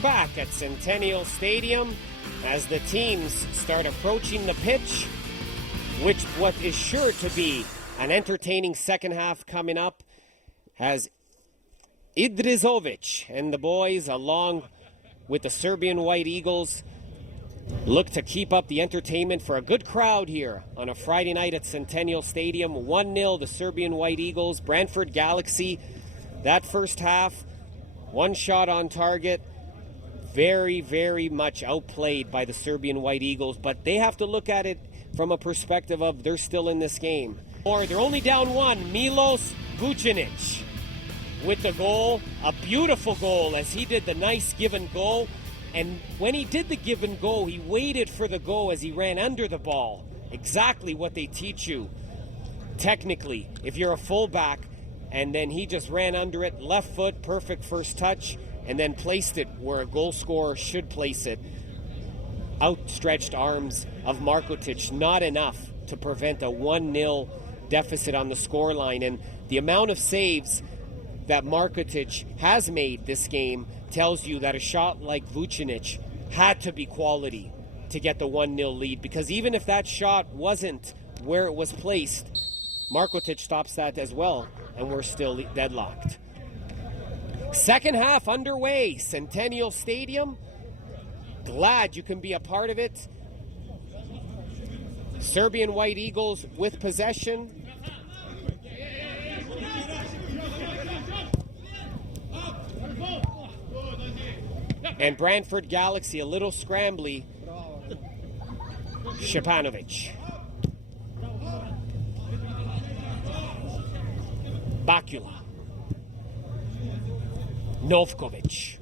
back at Centennial Stadium as the teams start approaching the pitch, which what is sure to be an entertaining second half coming up, as Idrizovic and the boys, along with the Serbian White Eagles, look to keep up the entertainment for a good crowd here on a Friday night at Centennial Stadium. 1-0 the Serbian White Eagles. Brantford Galaxy, that first half, one shot on target, very, very much outplayed by the Serbian White Eagles, but they have to look at it from a perspective of they're still in this game. Or they're only down one. Milos Vucinic with the goal, a beautiful goal as he did the nice give and go. And when he did the give and go, he waited for the go as he ran under the ball. Exactly what they teach you technically if you're a fullback. And then he just ran under it, left foot, perfect first touch, and then placed it where a goal scorer should place it. Outstretched arms of Markotic, not enough to prevent a 1-0 deficit on the scoreline. And the amount of saves that Markotic has made this game tells you that a shot like Vucinic had to be quality to get the 1-0 lead, because even if that shot wasn't where it was placed, Markotic stops that as well, and we're still deadlocked. Second half underway, Centennial Stadium. Glad you can be a part of it. Serbian White Eagles with possession. And Brantford Galaxy a little scrambly. Shepanovic. Bakula. Novkovic.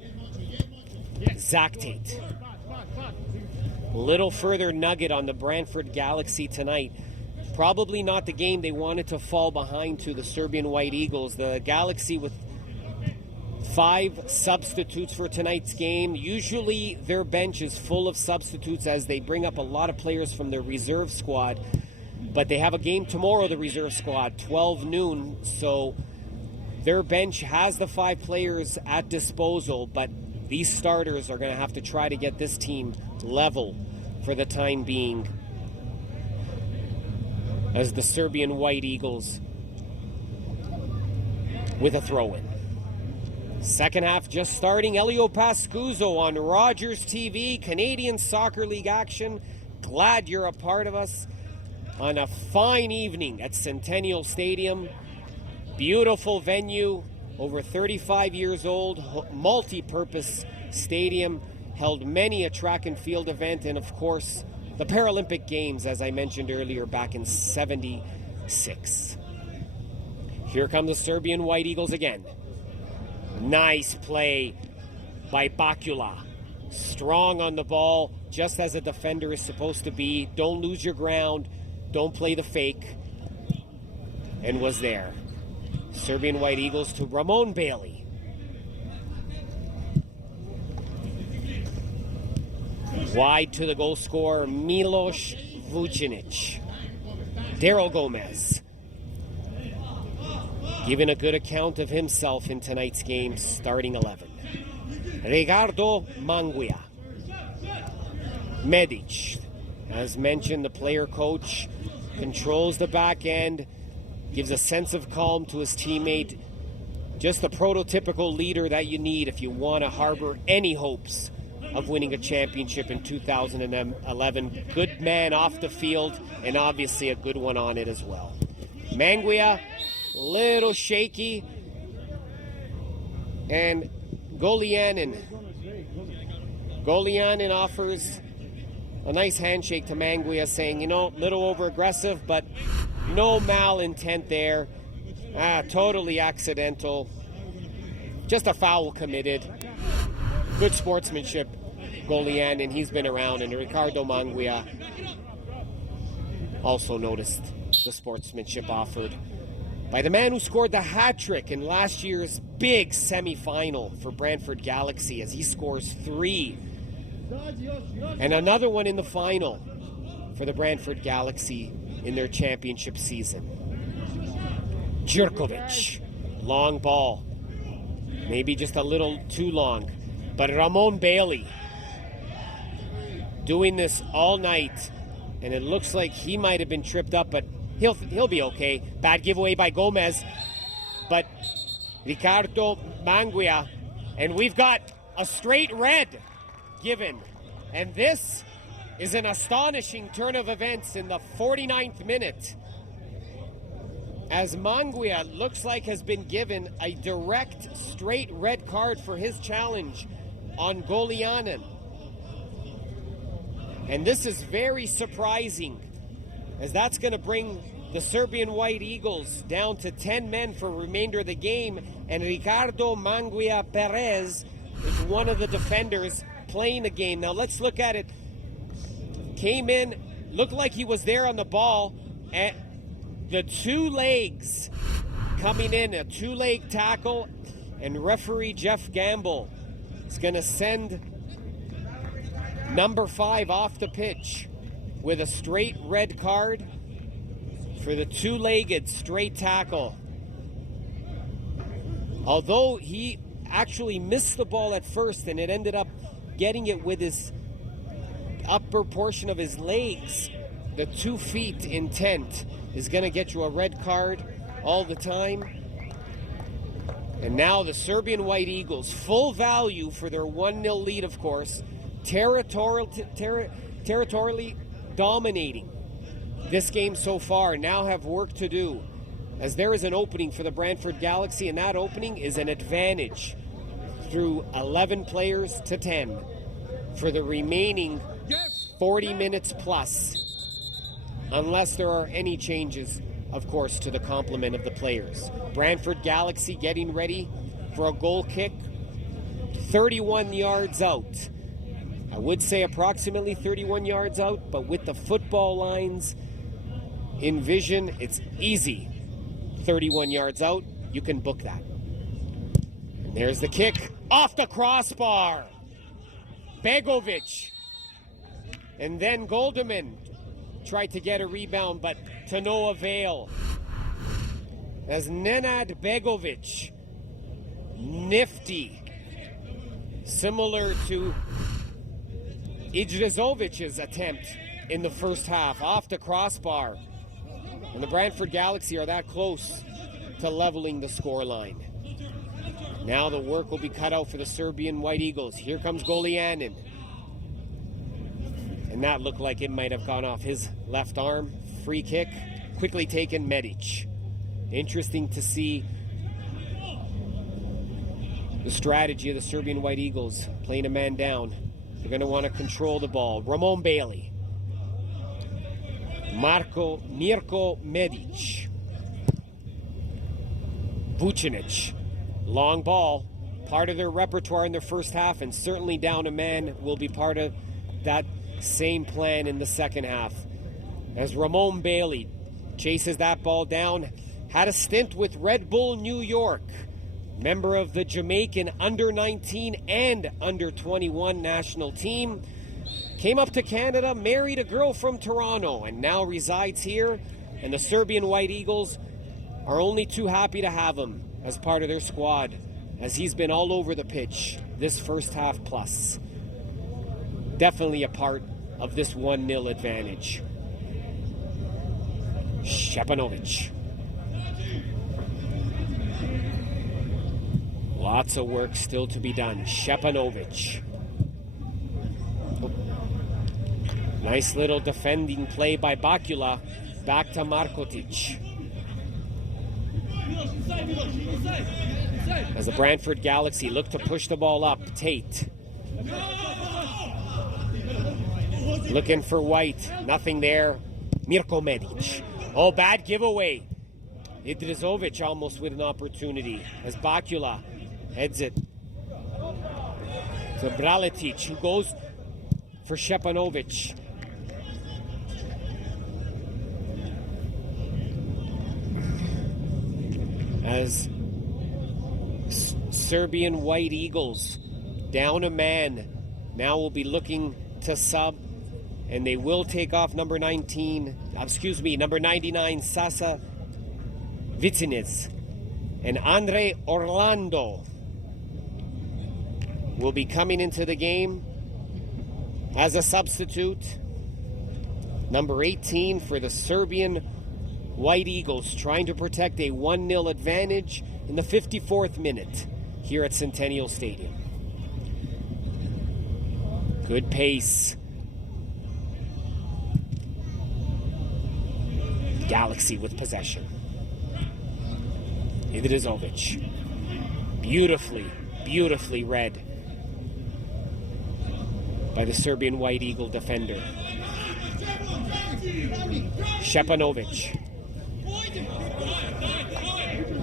Zaktate. Little further nugget on the Brantford Galaxy tonight. Probably not the game they wanted to fall behind to the Serbian White Eagles. The Galaxy with 5 substitutes for tonight's game. Usually their bench is full of substitutes as they bring up a lot of players from their reserve squad. But they have a game tomorrow, the reserve squad, 12 noon. So their bench has the 5 players at disposal. But these starters are going to have to try to get this team level for the time being, as the Serbian White Eagles with a throw-in. Second half just starting. Elio Pascuzzo on Rogers TV, Canadian Soccer League action. Glad you're a part of us on a fine evening at Centennial Stadium. Beautiful venue, over 35 years old, multi-purpose stadium, held many a track and field event, and of course the Paralympic Games, as I mentioned earlier, back in '76. Here come the Serbian White Eagles again. Nice play by Bakula. Strong on the ball, just as a defender is supposed to be. Don't lose your ground. Don't play the fake. And was there. Serbian White Eagles to Ramon Bailey. Wide to the goal scorer, Milos Vucinic. Daryl Gomez giving a good account of himself in tonight's game, starting 11. Ricardo Manguia. Medic, as mentioned, the player coach, controls the back end, gives a sense of calm to his teammate. Just the prototypical leader that you need if you want to harbor any hopes of winning a championship in 2011. Good man off the field, and obviously a good one on it as well. Manguia, little shaky, and Golianin offers a nice handshake to Manguia, saying, little over aggressive, but no malintent there. Totally accidental. Just a foul committed. Good sportsmanship, Golianin. He's been around, and Ricardo Manguia also noticed the sportsmanship offered by the man who scored the hat-trick in last year's big semi-final for Brantford Galaxy, as he scores 3. And another one in the final for the Brantford Galaxy in their championship season. Jurkovic, long ball. Maybe just a little too long. But Ramon Bailey doing this all night, and it looks like he might have been tripped up, but he'll be okay. Bad giveaway by Gomez, but Ricardo Manguia, and we've got a straight red given. And this is an astonishing turn of events in the 49th minute, as Manguia looks like has been given a direct straight red card for his challenge on Golianen. And this is very surprising, as that's going to bring the Serbian White Eagles down to 10 men for the remainder of the game, and Ricardo Manguia Perez is one of the defenders playing the game. Now let's look at it. Came in, looked like he was there on the ball, and the two legs coming in, a two-leg tackle, and referee Jeff Gamble is going to send number 5 off the pitch with a straight red card for the two-legged straight tackle. Although he actually missed the ball at first, and it ended up getting it with his upper portion of his legs, the 2 feet intent is going to get you a red card all the time. And now the Serbian White Eagles, full value for their 1-0 lead, of course, territorially dominating this game so far, now have work to do, as there is an opening for the Brantford Galaxy, and that opening is an advantage through 11 players to 10 for the remaining 40 minutes plus, unless there are any changes, of course, to the complement of the players. Brantford Galaxy getting ready for a goal kick 31 yards out. I would say approximately 31 yards out, but with the football lines in vision, it's easy. 31 yards out, you can book that. And there's the kick off the crossbar. Begovic. And then Goldeman tried to get a rebound, but to no avail. As Nenad Begovic, nifty, similar to Idrisovic's attempt in the first half, off the crossbar. And the Brantford Galaxy are that close to leveling the scoreline. Now the work will be cut out for the Serbian White Eagles. Here comes Golianin. And that looked like it might have gone off his left arm. Free kick, quickly taken, Medic. Interesting to see the strategy of the Serbian White Eagles, playing a man down. They're going to want to control the ball. Ramon Bailey. Mirko Medic. Vucinic. Long ball. Part of their repertoire in their first half, and certainly down a man will be part of that same plan in the second half. As Ramon Bailey chases that ball down. Had a stint with Red Bull New York. Member of the Jamaican under-19 and under-21 national team. Came up to Canada, married a girl from Toronto, and now resides here. And the Serbian White Eagles are only too happy to have him as part of their squad, as he's been all over the pitch this first half plus. Definitely a part of this 1-0 advantage. Shepanovic. Lots of work still to be done. Shepanovic. Nice little defending play by Bakula. Back to Markotic. As the Brantford Galaxy look to push the ball up. Tate. Looking for White. Nothing there. Mirko Medic. Oh, bad giveaway. Idrisovic almost with an opportunity as Bakula heads it to Braletic, who goes for Shepanovic. As Serbian White Eagles down a man, now will be looking to sub, and they will take off number 99 Sasa Vicinic and Andre Orlando. will be coming into the game as a substitute. Number 18 for the Serbian White Eagles, trying to protect a 1-0 advantage in the 54th minute here at Centennial Stadium. Good pace. Galaxy with possession. Ividizovic. Beautifully read by the Serbian White Eagle defender. Shepanovic.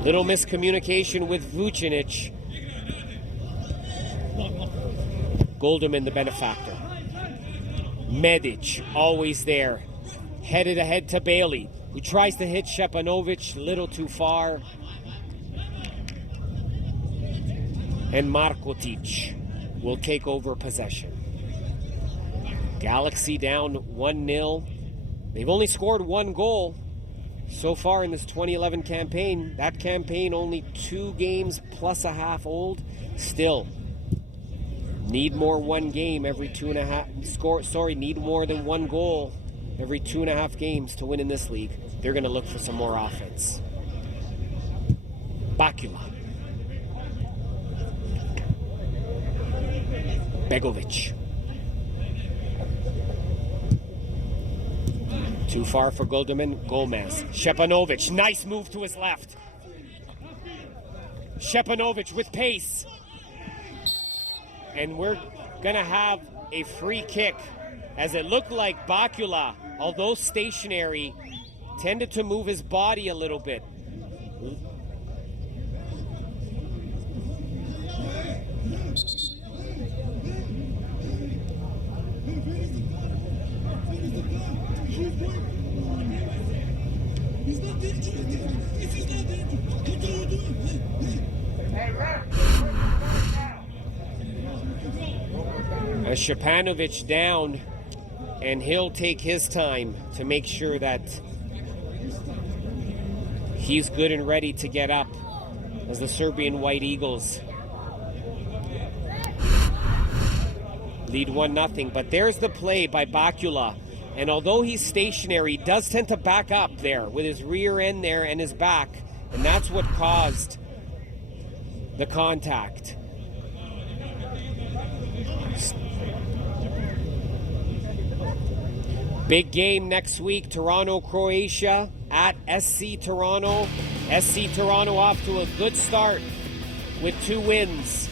Little miscommunication with Vucinic. Golderman, the benefactor. Medic, always there. Headed ahead to Bailey, who tries to hit Shepanovic a little too far. And Markotic will take over possession. Galaxy down 1-0. They've only scored 1 goal so far in this 2011 campaign. That campaign only 2 games plus a half old. Still, need more 1 game every 2.5. Need more than 1 goal every 2.5 games to win in this league. They're going to look for some more offense. Bakula. Begovic. Too far for Golderman. Gomez. Shepanovic. Nice move to his left. Shepanovic with pace. And we're going to have a free kick, as it looked like Bakula, although stationary, tended to move his body a little bit. Shepanovic down, and he'll take his time to make sure that he's good and ready to get up as the Serbian White Eagles lead 1-0. But there's the play by Bakula, and although he's stationary, he does tend to back up there with his rear end there and his back, and that's what caused the contact. Big game next week, Toronto, Croatia at SC Toronto. SC Toronto off to a good start with 2 wins.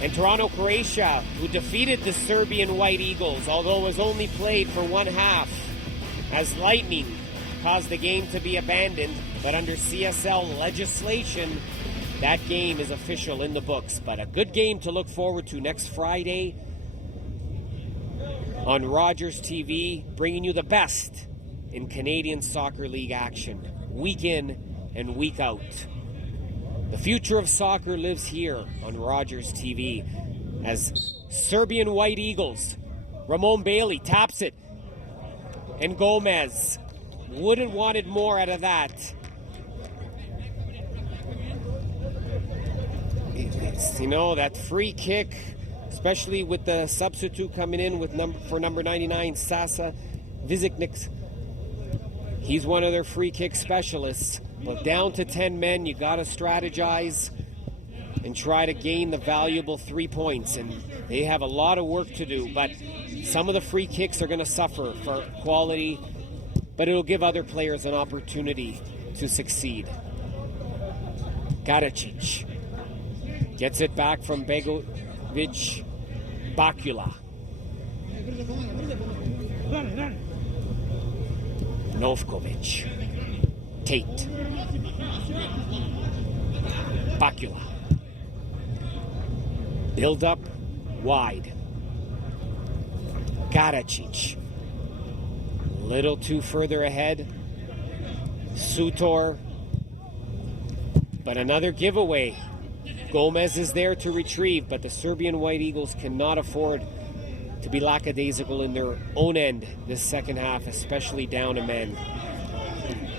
And Toronto, Croatia, who defeated the Serbian White Eagles, although it was only played for 1 half, as lightning caused the game to be abandoned. But under CSL legislation, that game is official in the books. But a good game to look forward to next Friday on Rogers TV, bringing you the best in Canadian Soccer League action, week in and week out. The future of soccer lives here on Rogers TV as Serbian White Eagles, Ramon Bailey taps it, and Gomez wouldn't wanted more out of that. That free kick, especially with the substitute coming in with number 99, Sasa Vizicnik. He's one of their free kick specialists. But down to 10 men, you got to strategize and try to gain the valuable 3 points. And they have a lot of work to do. But some of the free kicks are going to suffer for quality. But it'll give other players an opportunity to succeed. Garacic gets it back from Begovic. Bakula. Novkovic. Tate. Bakula. Build up wide. Garacic. Little too further ahead. Sutor. But another giveaway. Gomez is there to retrieve, but the Serbian White Eagles cannot afford to be lackadaisical in their own end this second half, especially down a man.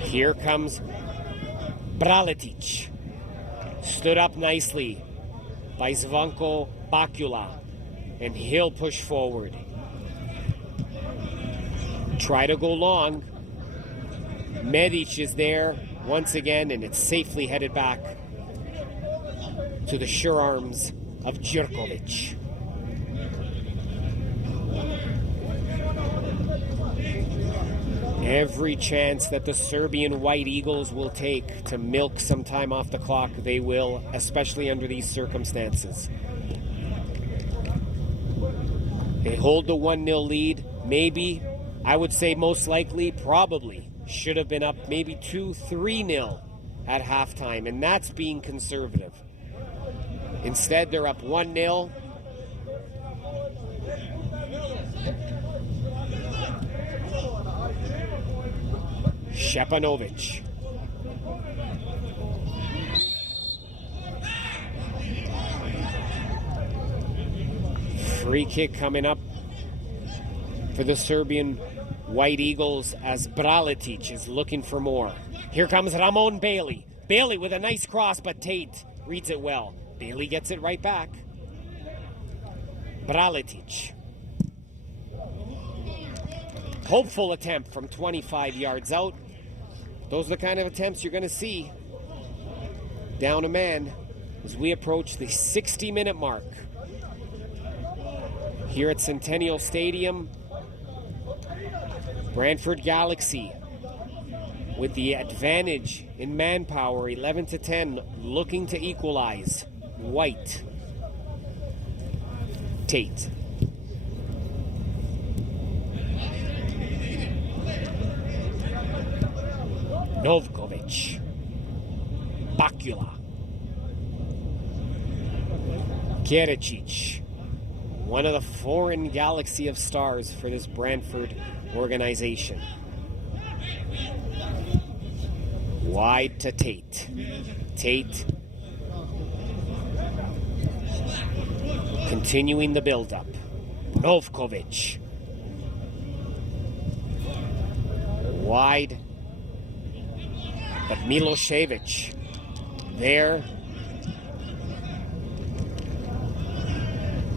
Here comes Braletic. Stood up nicely by Zvanko Bakula, and he'll push forward. Try to go long. Medic is there once again, and it's safely headed back to the sure arms of Djurkovic. Every chance that the Serbian White Eagles will take to milk some time off the clock, they will, especially under these circumstances. They hold the 1-0 lead. Maybe, I would say most likely, probably, should have been up maybe 2-3-0 at halftime, and that's being conservative. Instead, they're up 1-0. Shepanovic. Free kick coming up for the Serbian White Eagles as Braletic is looking for more. Here comes Ramon Bailey. Bailey with a nice cross, but Tate reads it well. Bailey gets it right back. Braletic. Hopeful attempt from 25 yards out. Those are the kind of attempts you're going to see. Down a man as we approach the 60-minute mark here at Centennial Stadium. Brantford Galaxy with the advantage in manpower, 11-10, looking to equalize. White. Tate. Novkovic. Bakula. Kericic. One of the foreign galaxy of stars for this Brantford organization. Wide to Tate. Tate continuing the build-up. Novkovic. Wide. But Milosevic there.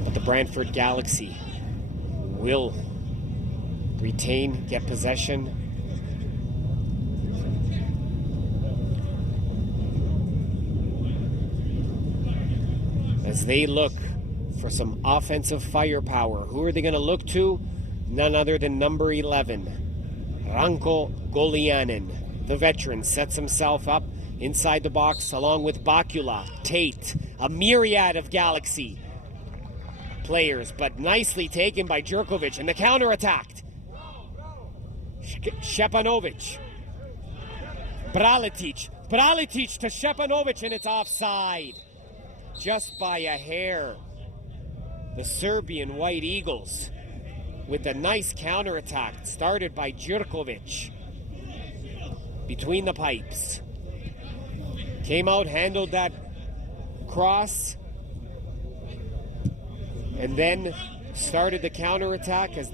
But the Brantford Galaxy will retain, get possession. As they look for some offensive firepower. Who are they going to look to? None other than number 11, Ranko Golianin. The veteran sets himself up inside the box along with Bakula, Tate, a myriad of Galaxy players, but nicely taken by Djurkovic, and the counter-attacked. Shepanovic. Braletic to Shepanovic, and it's offside. Just by a hair. The Serbian White Eagles with a nice counter-attack started by Djurkovic. Between the pipes. Came out, handled that cross, and then started the counterattack as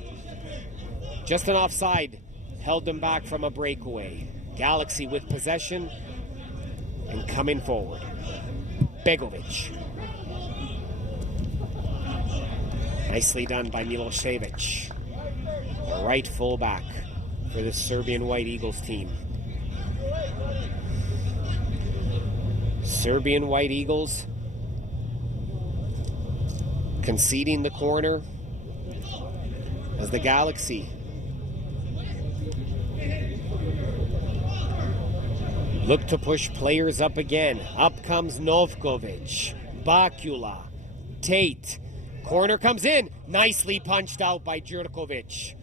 just an offside held them back from a breakaway. Galaxy with possession and coming forward. Begovic. Nicely done by Milosevic, the right fullback for the Serbian White Eagles team. Serbian White Eagles conceding the corner as the Galaxy look to push players up again. Up comes Novkovic, Bakula, Tate. Corner comes in, nicely punched out by Djurkovic.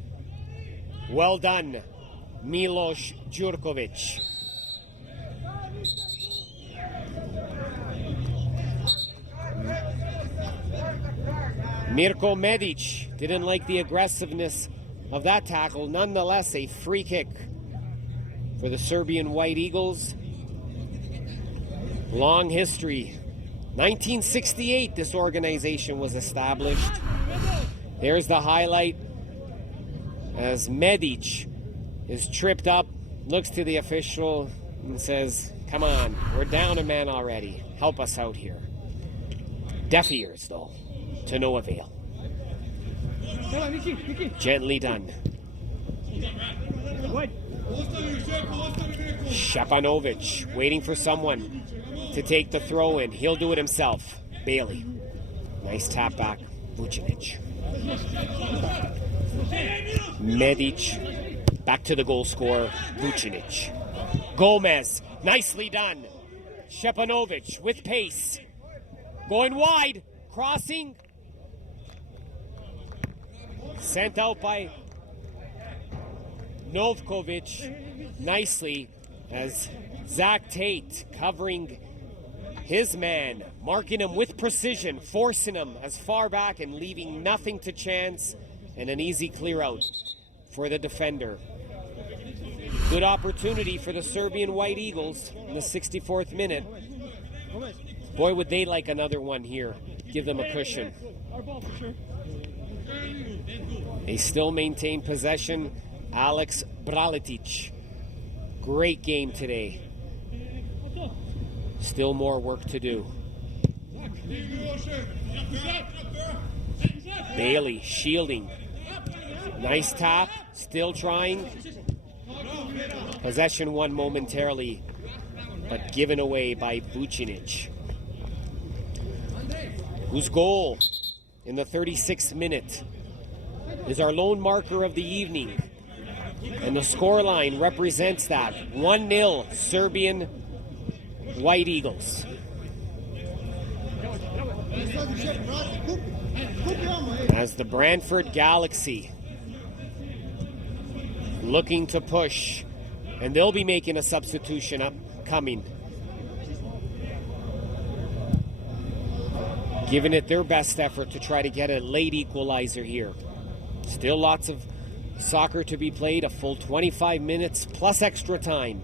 Well done, Milos Djurkovic. Mirko Medic didn't like the aggressiveness of that tackle. Nonetheless, a free kick for the Serbian White Eagles. Long history. 1968 this organization was established. There's the highlight as Medic is tripped up, looks to the official and says, "Come on, we're down a man already. Help us out here." Deaf ears, though. to no avail. Gently done. Shepanovic waiting for someone to take the throw in. He'll do it himself. Bailey. Nice tap back. Vucinic. Medic. Back to the goal scorer. Vucinic. Gomez. Nicely done. Shepanovic with pace. Going wide. Crossing. Sent out by Novkovic nicely as Zach Tate covering his man, marking him with precision, forcing him as far back and leaving nothing to chance, and an easy clear out for the defender. Good opportunity for the Serbian White Eagles in the 64th minute. Boy, would they like another one here. Give them a cushion. They still maintain possession. Alex Braletic. Great game today. Still more work to do. Bailey shielding. Nice tap. Still trying. Possession won momentarily, but given away by Vucinic. Whose goal in the 36th minute is our lone marker of the evening. And the scoreline represents that. 1-0 Serbian White Eagles. As the Brantford Galaxy looking to push, and they'll be making a substitution upcoming. Giving it their best effort to try to get a late equalizer here. Still lots of soccer to be played, a full 25 minutes plus extra time,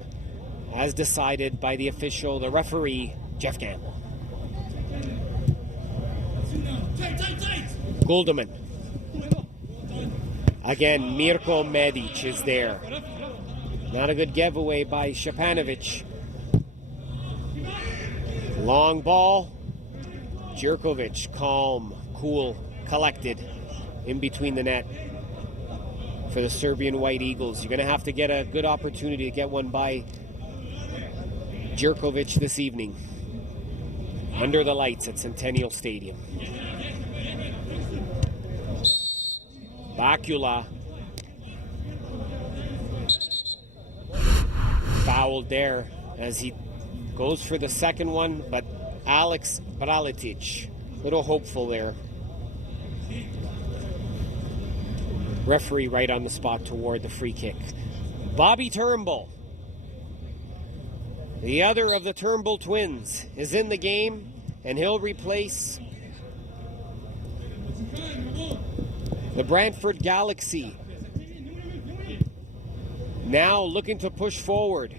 as decided by the official, the referee, Jeff Gamble. Guldeman. Again, Mirko Medic is there. Not a good giveaway by Shepanovic. Long ball. Jerkovic, calm, cool, collected in between the net for the Serbian White Eagles. You're going to have to get a good opportunity to get one by Jerkovic this evening under the lights at Centennial Stadium. Bakula fouled there as he goes for the second one, but Alex Braletic, little hopeful there. Referee right on the spot toward the free kick. Bobby Turnbull, the other of the Turnbull twins, is in the game, and he'll replace the Brantford Galaxy. Now looking to push forward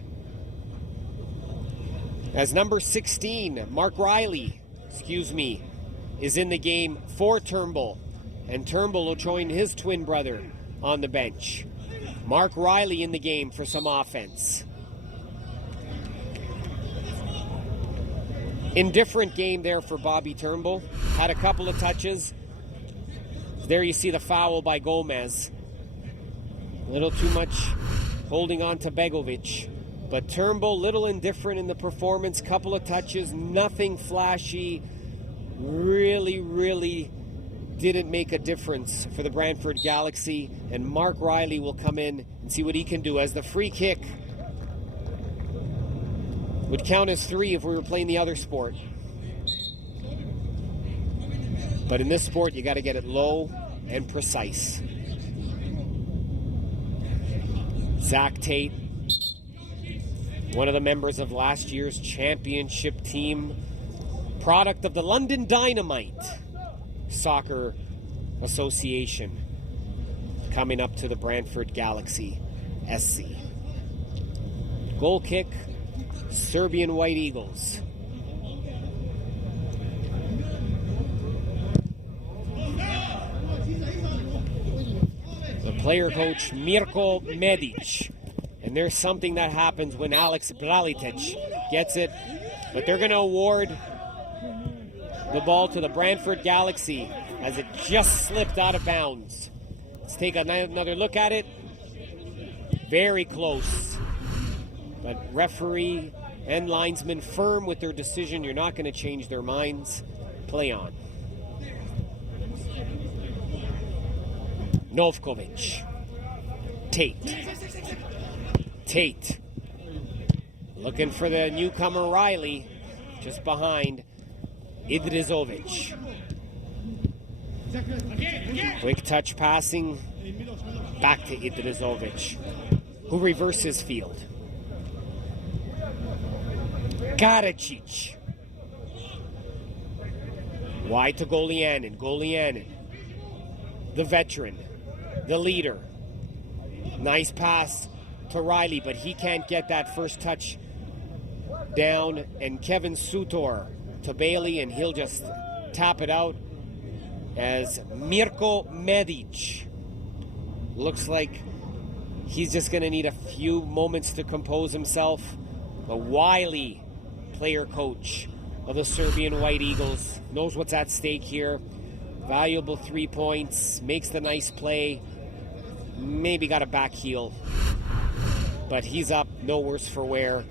as number 16, Mark Riley, is in the game for Turnbull. And Turnbull will join his twin brother on the bench. Mark Riley in the game for some offense. Indifferent game there for Bobby Turnbull. Had a couple of touches. There you see the foul by Gomez. A little too much holding on to Begovic. But Turnbull, little indifferent in the performance. Couple of touches, nothing flashy. Really didn't make a difference for the Brantford Galaxy. And Mark Riley will come in and see what he can do, as the free kick would count as 3 if we were playing the other sport. But in this sport, you got to get it low and precise. Zach Tate, one of the members of last year's championship team, product of the London Dynamite Soccer Association, coming up to the Brantford Galaxy SC. Goal kick, Serbian White Eagles. The player coach, Mirko Medic. And there's something that happens when Alex Braletic gets it. But they're going to award the ball to the Brantford Galaxy. as it just slipped out of bounds. Let's take another look at it. Very close. But referee and linesman firm with their decision. You're not going to change their minds. Play on. Novkovic. Tate. Looking for the newcomer Riley. Just behind Idrizovic. Quick touch passing. Back to Idrizovic, who reverses field. Karicic. Wide to Golianin. Golianin, the veteran, the leader. Nice pass to Riley, but he can't get that first touch down. And Kevin Sutor to Bailey, and he'll just tap it out as Mirko Medic. Looks like he's just going to need a few moments to compose himself. The wily player coach of the Serbian White Eagles knows what's at stake here. Valuable 3 points, makes the nice play, maybe got a back heel, but he's up, no worse for wear.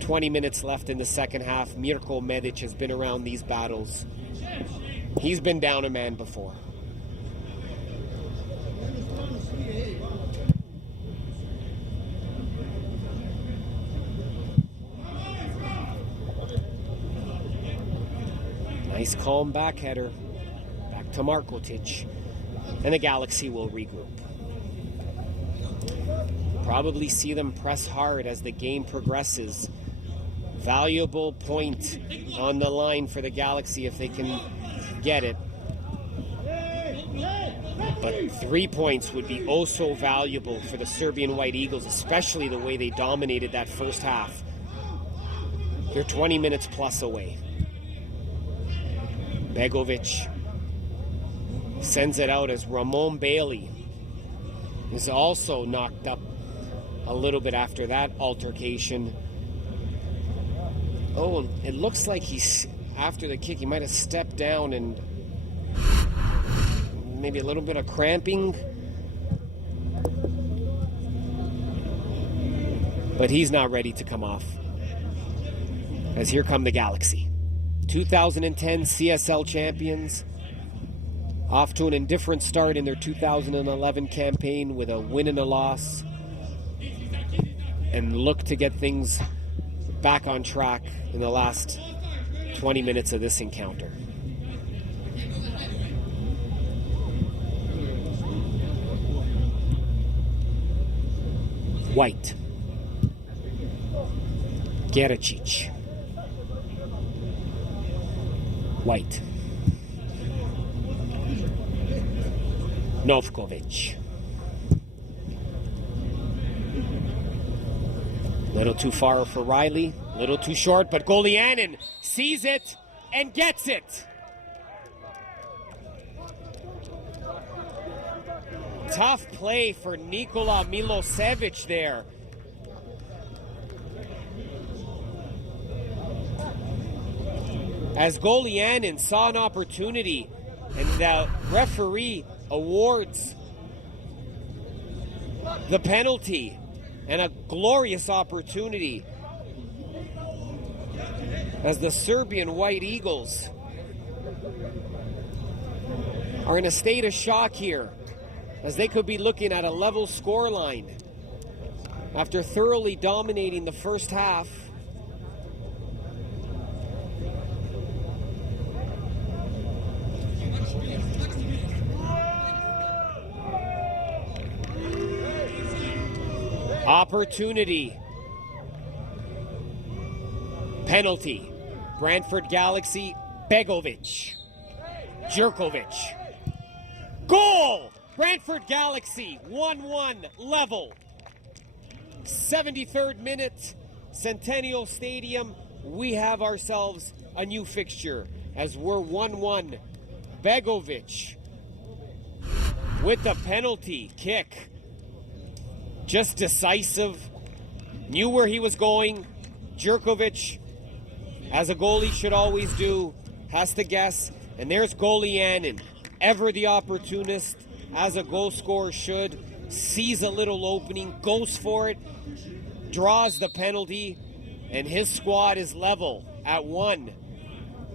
20 minutes left in the second half. Mirko Medic has been around these battles. He's been down a man before. Nice calm back header. Back to Markotic. And the Galaxy will regroup. Probably see them press hard as the game progresses. Valuable point on the line for the Galaxy if they can get it. But 3 points would be oh so valuable for the Serbian White Eagles, especially the way they dominated that first half. They're 20 minutes plus away. Begovic sends it out as Ramon Bailey is also knocked up a little bit after that altercation. Oh, it looks like he's, after the kick, he might have stepped down and maybe a little bit of cramping. But he's not ready to come off. As here come the Galaxy. 2010 CSL champions, off to an indifferent start in their 2011 campaign with a win and a loss, and look to get things back on track in the last 20 minutes of this encounter. White. Gericic. White. Novkovic. Little too far for Riley, little too short, but Golianin sees it and gets it. Tough play for Nikola Milosevic there. As Golianin saw an opportunity, and the referee awards the penalty, and a glorious opportunity as the Serbian White Eagles are in a state of shock here, as they could be looking at a level scoreline after thoroughly dominating the first half. Opportunity. Penalty. Brantford Galaxy. Begovic. Jerkovic. Goal! Brantford Galaxy 1-1 level. 73rd minute, Centennial Stadium. We have ourselves a new fixture as we're 1-1. Begovic with the penalty kick. Just decisive, knew where he was going. Jerkovic, as a goalie should always do, has to guess And there's Golianin, ever the opportunist, as a goal scorer should, sees a little opening, goes for it, draws the penalty, and his squad is level at 1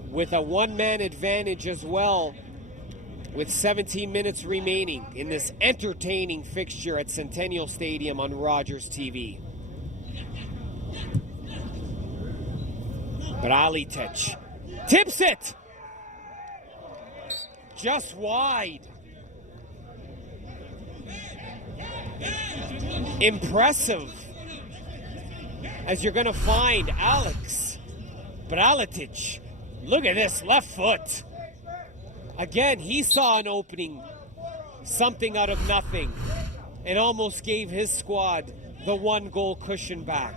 with a one-man advantage as well, with 17 minutes remaining in this entertaining fixture at Centennial Stadium on Rogers TV. Bralitic tips it! Just wide. Impressive. As you're going to find Alex Bralitic. Look at this left foot. Again, he saw an opening, something out of nothing, and almost gave his squad the 1-goal cushion back.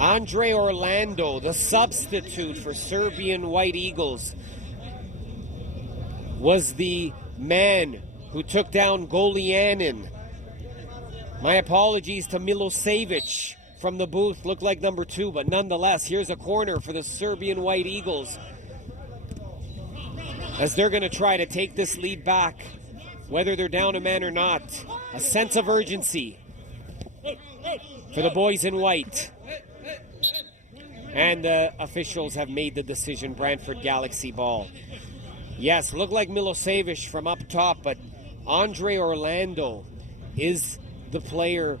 Andre Orlando, the substitute for Serbian White Eagles, was the man who took down Golianin. My apologies to Milosevic from the booth, looked like number 2, but nonetheless, here's a corner for the Serbian White Eagles as they're going to try to take this lead back, whether they're down a man or not. A sense of urgency for the boys in white. And the officials have made the decision, Brantford Galaxy ball. Yes, looked like Milosevic from up top, but Andre Orlando is the player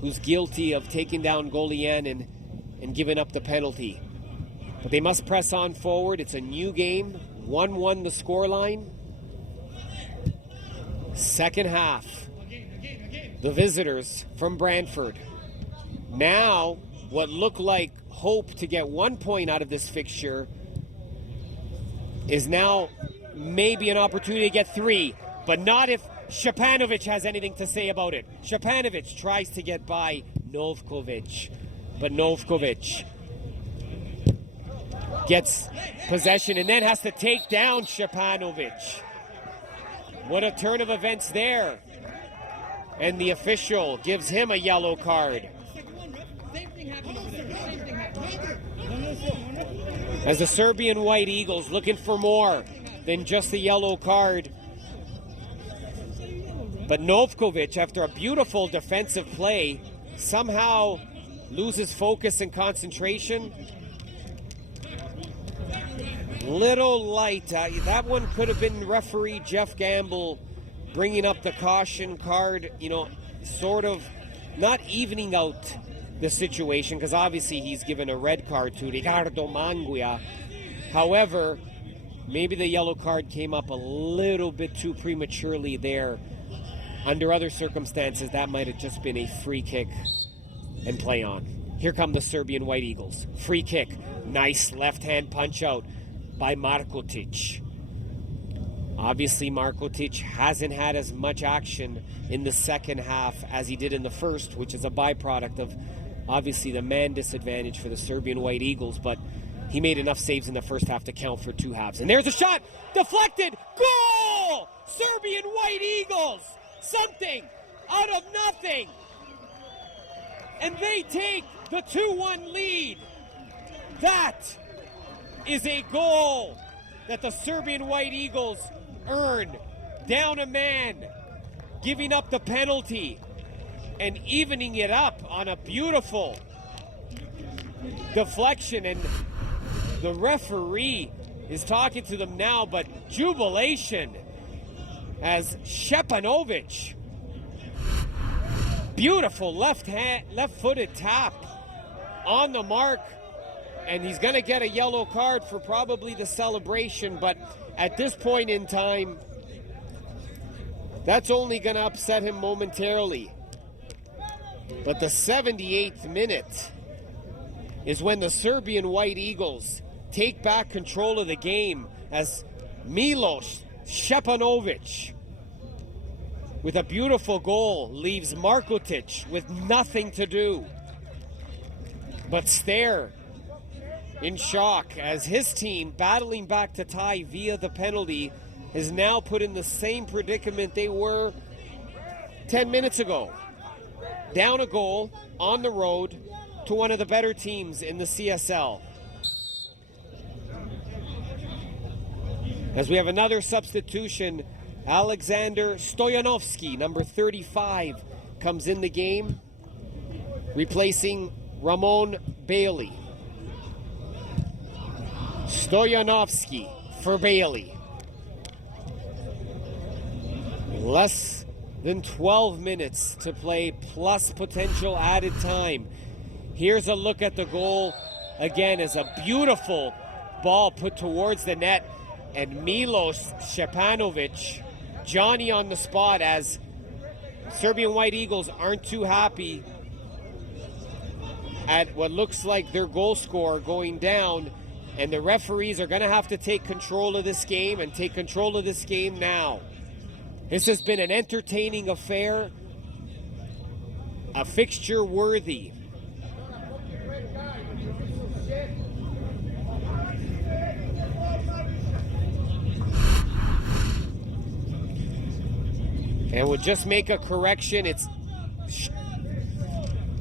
who's guilty of taking down Golianin and giving up the penalty. But they must press on forward. It's a new game. 1-1 the scoreline. Second half. The visitors from Brantford. Now, what looked like hope to get 1 point out of this fixture is now maybe an opportunity to get 3, but not if Šćepanović has anything to say about it. Šćepanović tries to get by Novkovic, but Novkovic gets possession and then has to take down Šćepanović. What a turn of events there. And the official gives him a yellow card. As the Serbian White Eagles looking for more than just the yellow card. But Novkovic, after a beautiful defensive play, somehow loses focus and concentration. Little light. That one could have been referee Jeff Gamble bringing up the caution card, sort of not evening out the situation, because obviously he's given a red card to Ricardo Manguia. However, maybe the yellow card came up a little bit too prematurely there. Under other circumstances, that might have just been a free kick and play on. Here come the Serbian White Eagles. Free kick. Nice left-hand punch-out by Markotic. Obviously, Markotic hasn't had as much action in the second half as he did in the first, which is a byproduct of, obviously, the man disadvantage for the Serbian White Eagles, but he made enough saves in the first half to count for 2 halves. And there's a shot! Deflected! Goal! Serbian White Eagles! Something out of nothing! And they take the 2-1 lead. That is a goal that the Serbian White Eagles earned. Down a man, giving up the penalty, and evening it up on a beautiful deflection. And the referee is talking to them now, but jubilation as Šćepanović, beautiful left-footed tap on the mark, and he's going to get a yellow card for probably the celebration, but at this point in time, that's only going to upset him momentarily. But the 78th minute is when the Serbian White Eagles take back control of the game as Miloš Šćepanović, with a beautiful goal, leaves Markotic with nothing to do but stare in shock as his team, battling back to tie via the penalty, is now put in the same predicament they were 10 minutes ago. Down a goal on the road to one of the better teams in the CSL. As we have another substitution, Alexander Stoyanovsky, number 35, comes in the game, replacing Ramon Bailey. Stoyanovsky for Bailey. Less than 12 minutes to play, plus potential added time. Here's a look at the goal. Again, as a beautiful ball put towards the net. And Milos Stepanovic, Johnny on the spot, as Serbian White Eagles aren't too happy at what looks like their goal scorer going down. And the referees are going to have to take control of this game, and take control of this game now. This has been an entertaining affair, a fixture worthy. And we'll just make a correction. It's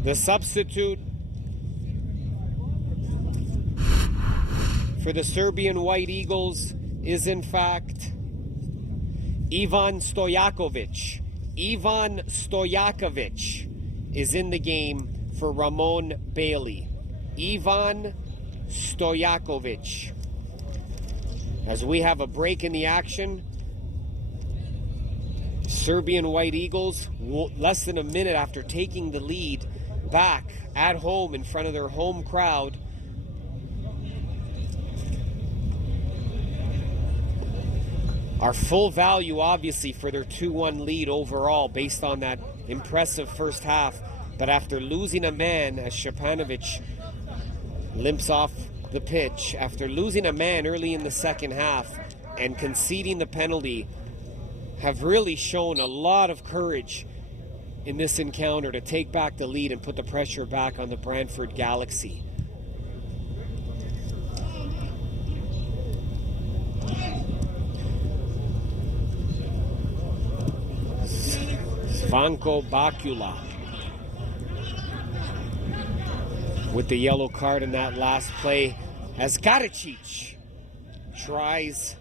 the substitute for the Serbian White Eagles is in fact Ivan Stojakovic. Ivan Stojakovic is in the game for Ramon Bailey. Ivan Stojakovic. As we have a break in the action, Serbian White Eagles, less than a minute after taking the lead, back at home in front of their home crowd. Our full value, obviously, for their 2-1 lead overall, based on that impressive first half. But after losing a man, as Stepanovic limps off the pitch, after losing a man early in the second half and conceding the penalty, have really shown a lot of courage in this encounter to take back the lead and put the pressure back on the Brantford Galaxy. Svanko Bakula with the yellow card in that last play, as Karicic tries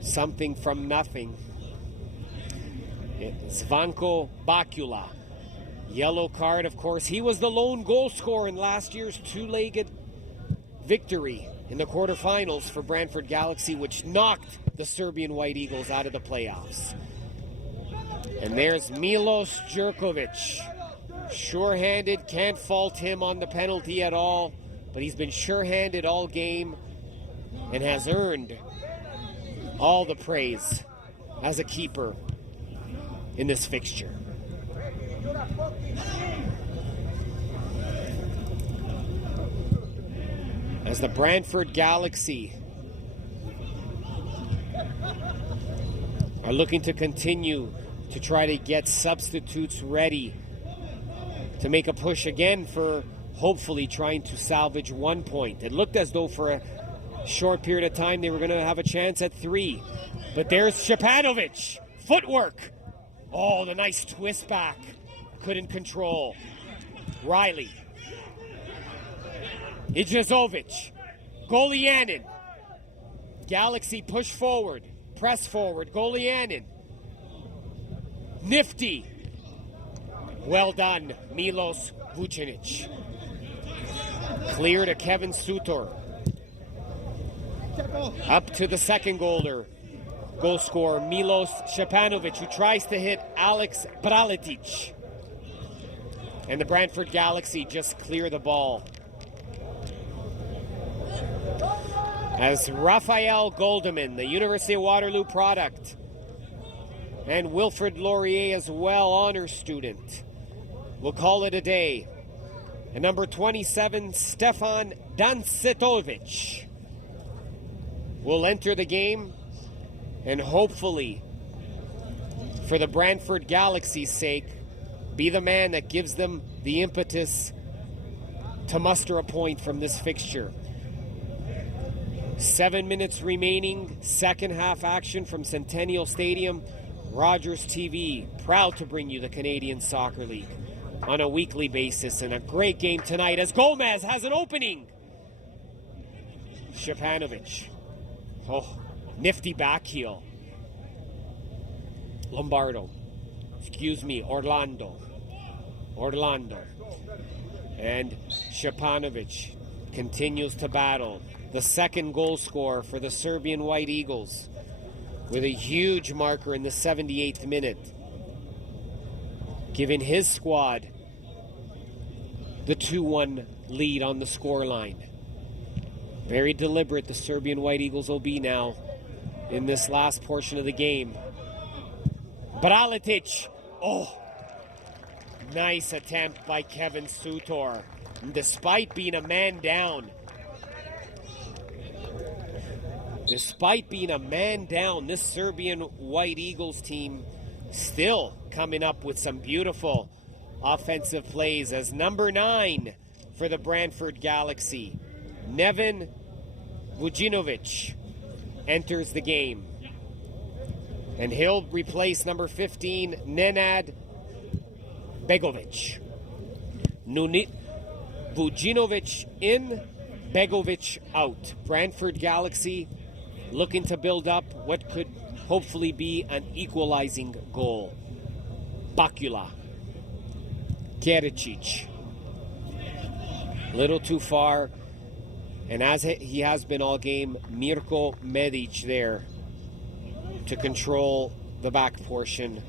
something from nothing. Svanko Bakula, yellow card, of course. He was the lone goal scorer in last year's two-legged victory in the quarterfinals for Brantford Galaxy, which knocked the Serbian White Eagles out of the playoffs. And there's Milos Jerkovic. Sure-handed, can't fault him on the penalty at all, but he's been sure-handed all game and has earned all the praise as a keeper in this fixture. As the Brantford Galaxy are looking to continue to try to get substitutes ready to make a push again for hopefully trying to salvage 1 point. It looked as though for a short period of time they were going to have a chance at 3. But there's Stepanovic. Footwork. Oh, the nice twist back. Couldn't control. Riley. Ijazovic. Golianin. Galaxy push forward. Press forward. Golianin. Nifty. Well done, Milos Vucinic. Clear to Kevin Sutor. Up to the second goal scorer, Milos Stepanovic, who tries to hit Alex Braletic. And the Brantford Galaxy just clear the ball. As Raphael Goldeman, the University of Waterloo product, and Wilfred Laurier as well, honor student, will call it a day. And number 27, Stefan Dancetovic, will enter the game, and hopefully, for the Brantford Galaxy's sake, be the man that gives them the impetus to muster a point from this fixture. 7 minutes remaining, second half action from Centennial Stadium. Rogers TV, proud to bring you the Canadian Soccer League on a weekly basis, and a great game tonight as Gomez has an opening. Shepanovic. Oh, nifty back heel. Orlando. And Shepanovic continues to battle. The second goal scorer for the Serbian White Eagles with a huge marker in the 78th minute, giving his squad the 2-1 lead on the scoreline. Very deliberate the Serbian White Eagles will be now in this last portion of the game. Braletic. Oh, nice attempt by Kevin Sutor. And despite being a man down, this Serbian White Eagles team still coming up with some beautiful offensive plays as number 9 for the Brantford Galaxy, Neven Vujinovic, enters the game. And he'll replace number 15, Nenad Begovic. Vujinovic in, Begovic out. Brantford Galaxy looking to build up what could hopefully be an equalizing goal. Bakula. Kericic. Little too far. And as he has been all game, Mirko Medic there to control the back portion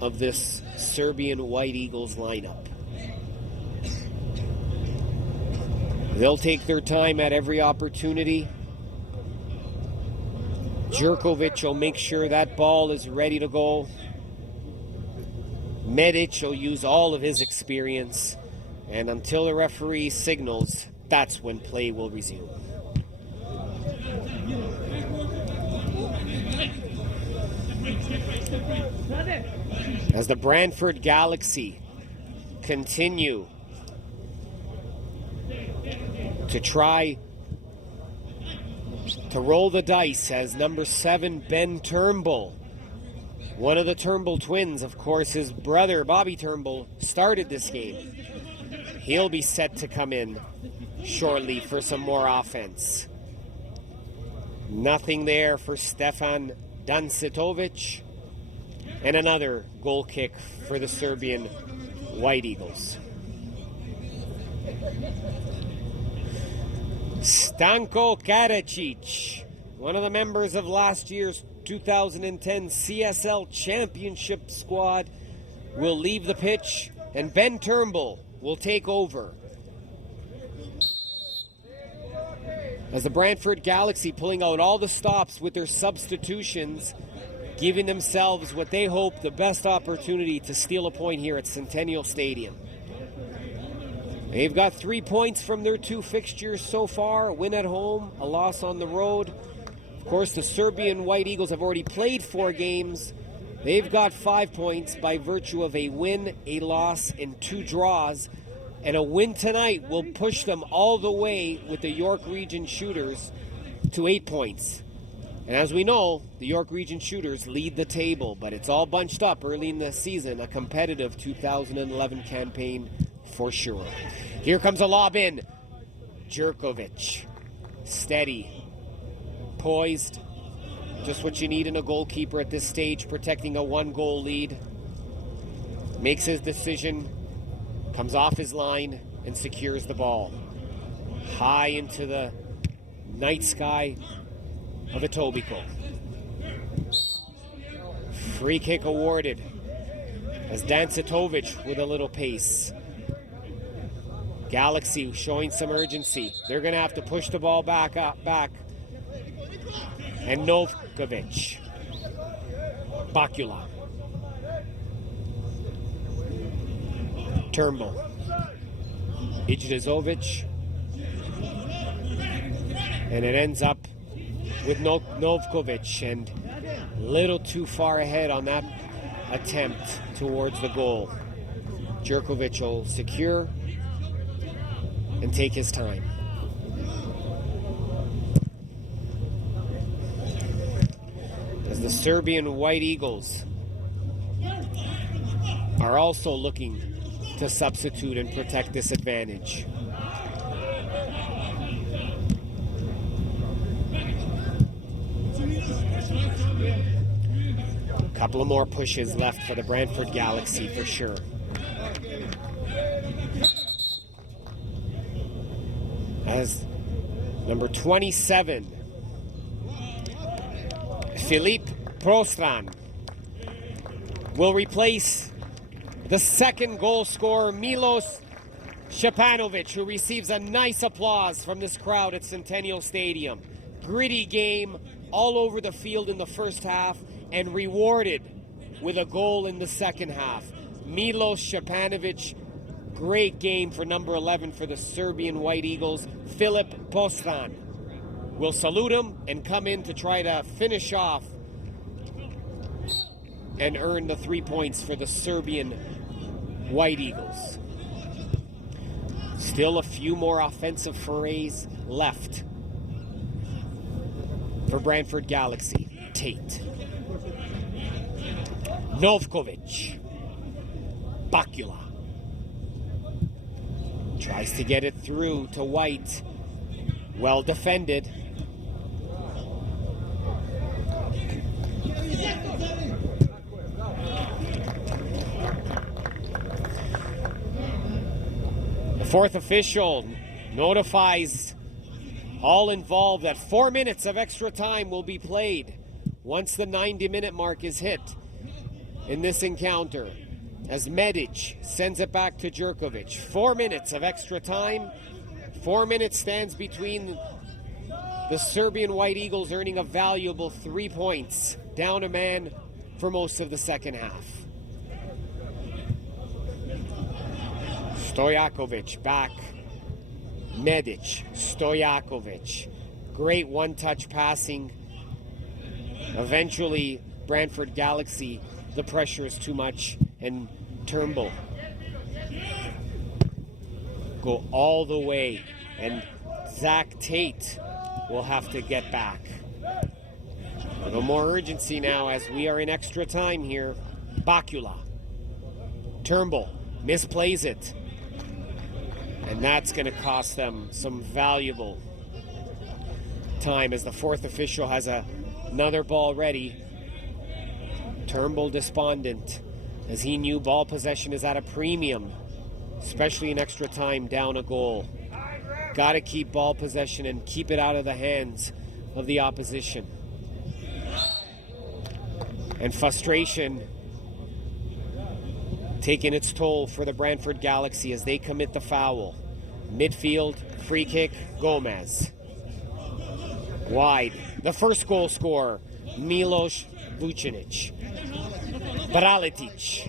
of this Serbian White Eagles lineup. They'll take their time at every opportunity. Jerkovic will make sure that ball is ready to go. Medic will use all of his experience. And until the referee signals, that's when play will resume. As the Brantford Galaxy continue to try to roll the dice, as number 7, Ben Turnbull, one of the Turnbull twins, of course, his brother, Bobby Turnbull, started this game. He'll be set to come in shortly for some more offense. Nothing there for Stefan Dancitovic. And another goal kick for the Serbian White Eagles. Stanko Karacic, one of the members of last year's 2010 CSL Championship squad, will leave the pitch, and Ben Turnbull will take over. As the Brantford Galaxy pulling out all the stops with their substitutions, giving themselves what they hope the best opportunity to steal a point here at Centennial Stadium. They've got 3 points from their 2 fixtures so far, a win at home, a loss on the road. Of course, the Serbian White Eagles have already played 4 games. They've got 5 points by virtue of a win, a loss, and 2 draws. And a win tonight will push them all the way with the York Region Shooters to 8 points. And as we know, the York Region Shooters lead the table, but it's all bunched up early in the season, a competitive 2011 campaign for sure. Here comes a lob in. Jerkovic. Steady. Poised. Just what you need in a goalkeeper at this stage, protecting a 1-goal lead. Makes his decision. Comes off his line and secures the ball. High into the night sky of Etobicoke. Free kick awarded as Dancitovic with a little pace. Galaxy showing some urgency. They're going to have to push the ball back. And Novkovic. Bakula. Turnbull. Ijdezovic. And it ends up with Novkovic, and a little too far ahead on that attempt towards the goal. Jerkovic will secure and take his time. as the Serbian White Eagles are also looking to substitute and protect this advantage. A couple of more pushes left for the Brantford Galaxy for sure. As number 27, Filip Prostran, will replace the second goal scorer, Milos Šćepanović, who receives a nice applause from this crowd at Centennial Stadium. Gritty game all over the field in the first half and rewarded with a goal in the second half. Milos Šćepanović, great game for number 11 for the Serbian White Eagles. Filip Prostran will salute him and come in to try to finish off and earn the 3 points for the Serbian White Eagles. Still a few more offensive forays left for Brantford Galaxy. Tate, Novkovic, Bakula tries to get it through to White. Well defended. The fourth official notifies all involved that 4 minutes of extra time will be played once the 90-minute mark is hit in this encounter, as Medic sends it back to Jerkovic. 4 minutes of extra time. 4 minutes stands between the Serbian White Eagles earning a valuable 3 points, down a man for most of the second half. Stojakovic back. Medic, Stojakovic. Great one-touch passing. Eventually, Brantford Galaxy, the pressure is too much, and Turnbull go all the way, and Zach Tate will have to get back. A little more urgency now as we are in extra time here. Bakula. Turnbull misplays it, and that's going to cost them some valuable time as the fourth official has another ball ready. Turnbull despondent as he knew ball possession is at a premium, especially in extra time down a goal. Got to keep ball possession and keep it out of the hands of the opposition. And frustration taking its toll for the Brantford Galaxy as they commit the foul. Midfield, free kick, Gomez. Wide, the first goal scorer, Milos Vucinic. Braletic,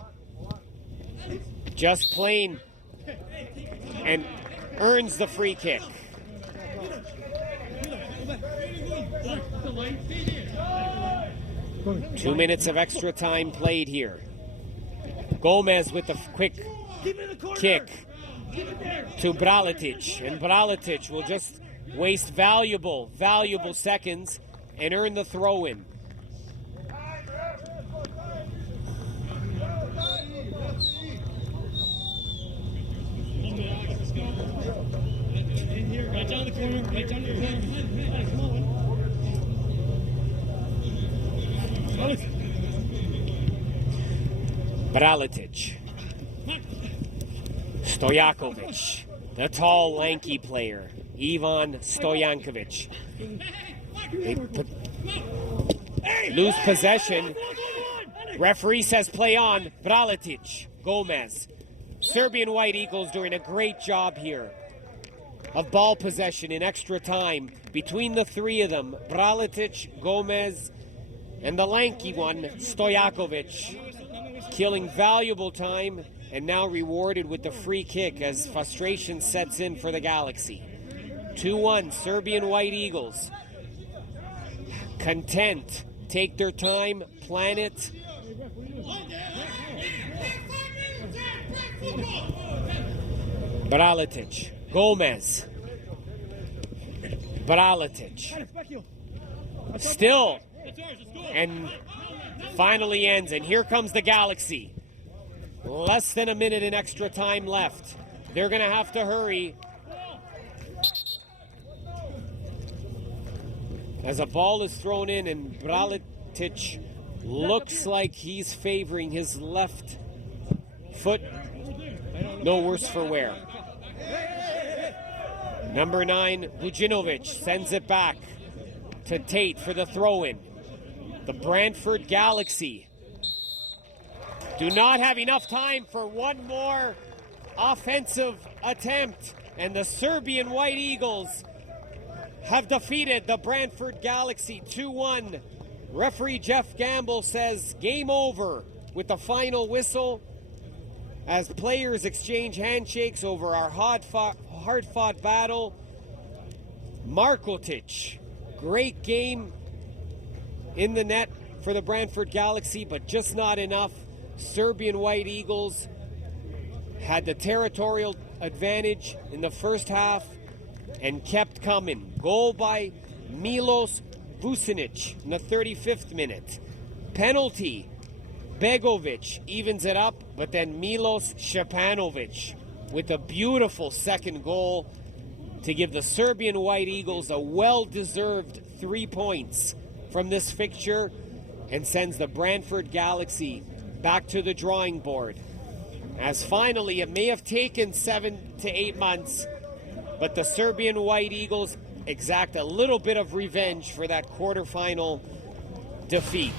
just plain, and earns the free kick. Two minutes of extra time played here. Gomez with the quick kick to Braletic, and Braletic will just waste valuable seconds and earn the throw-in. Right down the corner, right down the corner. Come on. Braletic. Stojakovic, the tall, lanky player. Ivan Stojankovic. They lose possession. Referee says play on. Braletic. Gomez. Serbian White Eagles doing a great job here of ball possession in extra time. Between the three of them, Braletic, Gomez, and the lanky one, Stojakovic, killing valuable time and now rewarded with the free kick as frustration sets in for the Galaxy. 2-1, Serbian White Eagles. Content, take their time, plan it. Braletic, Gomez. Braletic. Still and finally ends. And here comes the Galaxy. Less than a minute in extra time left. They're going to have to hurry. As a ball is thrown in, and Bralitic looks like he's favoring his left foot. No worse for wear. Number 9, Vujinovic sends it back to Tate for the throw-in. The Brantford Galaxy do not have enough time for one more offensive attempt, and the Serbian White Eagles have defeated the Brantford Galaxy 2-1. Referee Jeff Gamble says game over with the final whistle as players exchange handshakes over our hard-fought battle. Markotic, great game in the net for the Brantford Galaxy, but just not enough. Serbian White Eagles had the territorial advantage in the first half and kept coming. Goal by Milos Vucinic in the 35th minute. Penalty, Begovic evens it up, but then Milos Šepanovic with a beautiful second goal to give the Serbian White Eagles a well-deserved 3 points from this fixture and sends the Brantford Galaxy back to the drawing board. As finally, it may have taken 7 to 8 months, but the Serbian White Eagles exact a little bit of revenge for that quarterfinal defeat.